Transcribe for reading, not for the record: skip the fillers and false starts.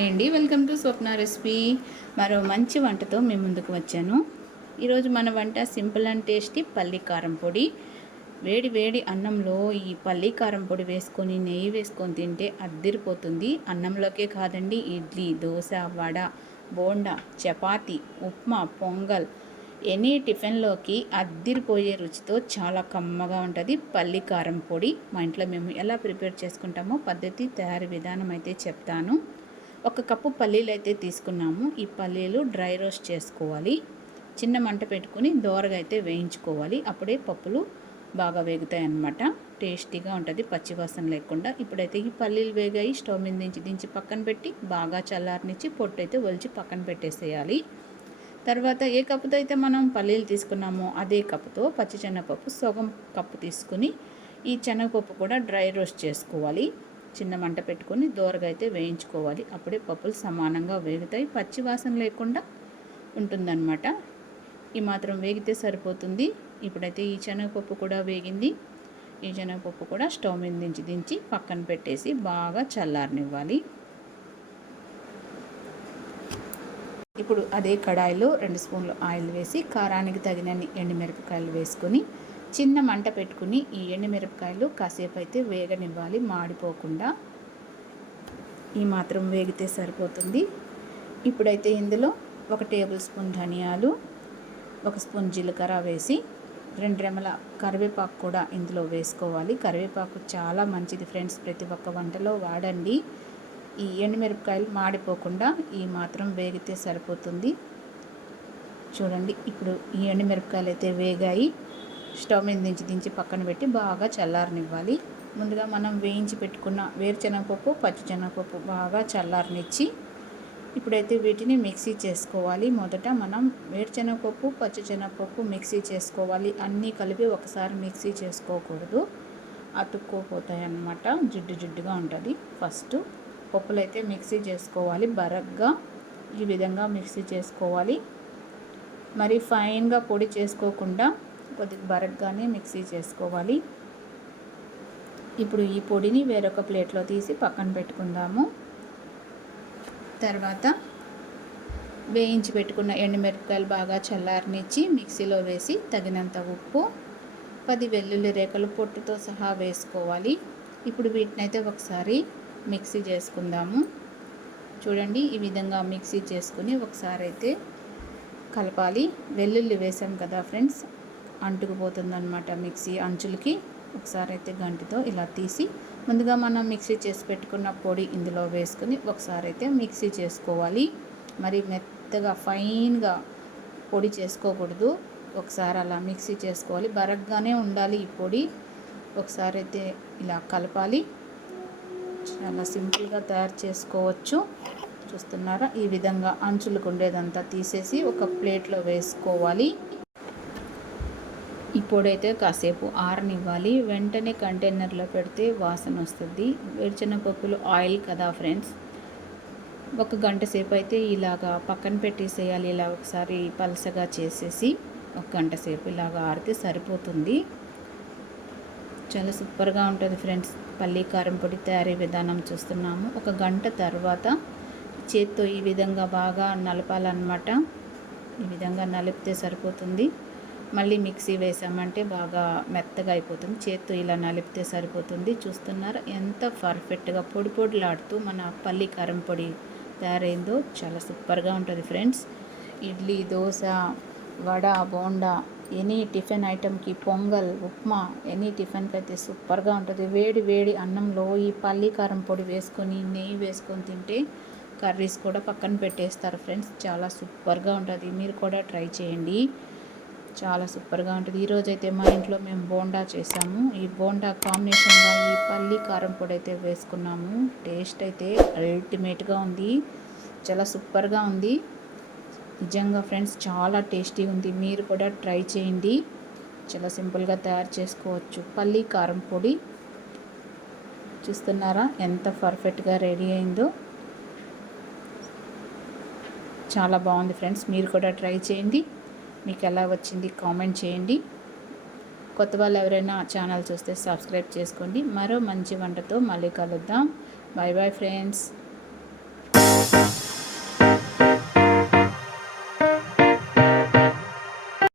Hi అండి, welcome to Swapna recipe. మరో మంచి వంటతో మీ ముందుకు వచ్చాను. ఈరోజు మన వంట సింపుల్ అండ్ టేస్టీ పల్లి కారం పొడి. వేడి వేడి అన్నంలో ఈ పల్లి కారం పొడి వేసుకొని నెయ్యి వేసుకొని తింటే అద్దిరిపోతుంది. అన్నంలోకే కాదండి, ఇడ్లీ, దోశ, వడ, బోండా, చపాతి, ఉప్మా, పొంగల్, ఎనీ టిఫిన్లోకి అద్దిరిపోయే రుచితో చాలా కమ్మగా ఉంటుంది పల్లి కారం పొడి. మా ఇంట్లో మేము ఎలా ప్రిపేర్ చేసుకుంటామో పద్ధతి, తయారీ విధానం అయితే చెప్తాను. 1 కప్పు పల్లీలు అయితే తీసుకున్నాము. ఈ పల్లీలు డ్రై రోస్ట్ చేసుకోవాలి. చిన్న మంట పెట్టుకుని దోరగా అయితే వేయించుకోవాలి. అప్పుడే పప్పులు బాగా వేగుతాయి అన్నమాట. టేస్టీగా ఉంటుంది, పచ్చివాసన లేకుండా. ఇప్పుడైతే ఈ పల్లీలు వేగాయి. స్టవ్ మీద దించి పక్కన పెట్టి బాగా చల్లారనిచ్చి పొట్టు అయితే ఒలిచి పక్కన పెట్టేసేయాలి. తర్వాత ఏ కప్పుతో అయితే మనం పల్లీలు తీసుకున్నామో అదే కప్పుతో పచ్చిశనగపప్పు సగం కప్పు తీసుకుని ఈ శనగపప్పు కూడా డ్రై రోస్ట్ చేసుకోవాలి. చిన్న మంట పెట్టుకొని దోరగా అయితే వేయించుకోవాలి. అప్పుడే పప్పులు సమానంగా వేగుతాయి, పచ్చి వాసన లేకుండా ఉంటుందన్నమాట. ఈ మాత్రం వేగితే సరిపోతుంది. ఇప్పుడైతే ఈ శనగపప్పు కూడా వేగింది. ఈ శనగపప్పు కూడా స్టవ్ మీద దించి పక్కన పెట్టేసి బాగా చల్లారనివ్వాలి. ఇప్పుడు అదే కడాయిలో 2 స్పూన్లు ఆయిల్ వేసి కారానికి తగినన్ని ఎండుమిరపకాయలు వేసుకొని చిన్న మంట పెట్టుకుని ఈ ఎండుమిరపకాయలు కాసేపు అయితే వేగనివ్వాలి, మాడిపోకుండా. ఈ మాత్రం వేగితే సరిపోతుంది. ఇప్పుడైతే ఇందులో 1 టేబుల్ స్పూన్ ధనియాలు, 1 స్పూన్ జీలకర్ర వేసి 2 రెమ్మల కరివేపాకు కూడా ఇందులో వేసుకోవాలి. కరివేపాకు చాలా మంచిది ఫ్రెండ్స్, ప్రతి ఒక్క వంటలో వాడండి. ఈ ఎండుమిరపకాయలు మాడిపోకుండా ఈ మాత్రం వేగితే సరిపోతుంది. చూడండి, ఇప్పుడు ఈ ఎండుమిరపకాయలు అయితే వేగాయి. స్టవ్ మీద దించి పక్కన పెట్టి బాగా చల్లారనివ్వాలి. ముందుగా మనం వేయించి పెట్టుకున్న వేరుశనగపప్పు, పచ్చిశనగపప్పు బాగా చల్లారనిచ్చి ఇప్పుడైతే వీటిని మిక్సీ చేసుకోవాలి. మొదట మనం వేరుశనగపప్పు, పచ్చిశనగపప్పు మిక్సీ చేసుకోవాలి. అన్నీ కలిపి ఒకసారి మిక్సీ చేసుకోకూడదు, అతుక్కోపోతాయి అన్నమాట, జిడ్డుగా ఉంటుంది. ఫస్ట్ పప్పులు అయితే మిక్సీ చేసుకోవాలి. బరగ్గా ఈ విధంగా మిక్సీ చేసుకోవాలి. మరి ఫైన్గా పొడి చేసుకోకుండా కొద్దిగా బరగ్గానే మిక్సీ చేసుకోవాలి. ఇప్పుడు ఈ పొడిని వేరొక ప్లేట్లో తీసి పక్కన పెట్టుకుందాము. తర్వాత వేయించి పెట్టుకున్న ఎండుమిరపకాయలు బాగా చల్లారనిచ్చి మిక్సీలో వేసి తగినంత ఉప్పు, 10 వెల్లుల్లి రేఖలు పొట్టుతో సహా వేసుకోవాలి. ఇప్పుడు వీటినైతే ఒకసారి మిక్సీ చేసుకుందాము. చూడండి, ఈ విధంగా మిక్సీ చేసుకుని ఒకసారి అయితే కలపాలి. వెల్లుల్లి వేసాం కదా ఫ్రెండ్స్, అంటుకుపోతుందన్నమాట మిక్సీ అంచులకి. ఒకసారి అయితే గంటితో ఇలా తీసి ముందుగా మనం మిక్సీ చేసి పెట్టుకున్న పొడి ఇందులో వేసుకుని ఒకసారి అయితే మిక్సీ చేసుకోవాలి. మరి మెత్తగా ఫైన్గా పొడి చేసుకోకూడదు, ఒకసారి అలా మిక్సీ చేసుకోవాలి. బరగ్గానే ఉండాలి ఈ పొడి. ఒకసారి అయితే ఇలా కలపాలి. చాలా సింపుల్గా తయారు చేసుకోవచ్చు. చూస్తున్నారా, ఈ విధంగా అంచులకు ఉండేదంతా తీసేసి ఒక ప్లేట్లో వేసుకోవాలి. ఈ పొడి అయితే కాసేపు ఆరనివ్వాలి. వెంటనే కంటైనర్లో పెడితే వాసన వస్తుంది. వేరుశనగపప్పులు ఆయిల్ కదా ఫ్రెండ్స్, 1 గంట సేపు అయితే ఇలాగా పక్కన పెట్టేసేయాలి. ఇలా ఒకసారి పలసగా చేసేసి 1 గంట సేపు ఇలాగా ఆరితే సరిపోతుంది. చాలా సూపర్గా ఉంటుంది ఫ్రెండ్స్. పల్లి కారం పొడి తయారీ విధానం చూస్తున్నాము. 1 గంట తర్వాత చేత్తో ఈ విధంగా బాగా నలపాలన్నమాట. ఈ విధంగా నలిపితే సరిపోతుంది. మళ్ళీ మిక్సీ వేసామంటే బాగా మెత్తగా అయిపోతుంది. చేత్తో ఇలా నలిపితే సరిపోతుంది. చూస్తున్నారా ఎంత పర్ఫెక్ట్గా పొడిలాడుతూ మన పల్లి కారం పొడి తయారైందో. చాలా సూపర్గా ఉంటుంది friends. Idli, dosa, vada, bonda, any tiffin ఐటెంకి, పొంగల్, ఉప్మా, ఎనీ టిఫిన్కి అయితే సూపర్గా ఉంటుంది. వేడి వేడి అన్నంలో ఈ పల్లి కారం పొడి వేసుకొని నెయ్యి వేసుకొని తింటే కర్రీస్ కూడా పక్కన పెట్టేస్తారు ఫ్రెండ్స్. చాలా సూపర్గా ఉంటుంది. మీరు కూడా ట్రై చేయండి, చాలా సూపర్గా ఉంటుంది. ఈరోజైతే మా ఇంట్లో మేము బోండా చేసాము. ఈ బోండా కాంబినేషన్గా ఈ పల్లి కారం పొడి అయితే వేసుకున్నాము. టేస్ట్ అయితే అల్టిమేట్గా ఉంది, చాలా సూపర్గా ఉంది నిజంగా ఫ్రెండ్స్. చాలా టేస్టీ ఉంది. మీరు కూడా ట్రై చేయండి, చాలా సింపుల్గా తయారు చేసుకోవచ్చు పల్లి కారం పొడి. చూస్తున్నారా ఎంత పర్ఫెక్ట్గా రెడీ అయిందో. చాలా బాగుంది ఫ్రెండ్స్. మీరు కూడా ట్రై చేయండి. మీకు ఎలా వచ్చింది కామెంట్ చేయండి. కొత్త వాళ్ళు ఎవరైనా ఛానల్ చూస్తే సబ్స్క్రైబ్ చేసుకోండి. మరో మంచి వంటతో మళ్ళీ కలుద్దాం. Bye bye friends.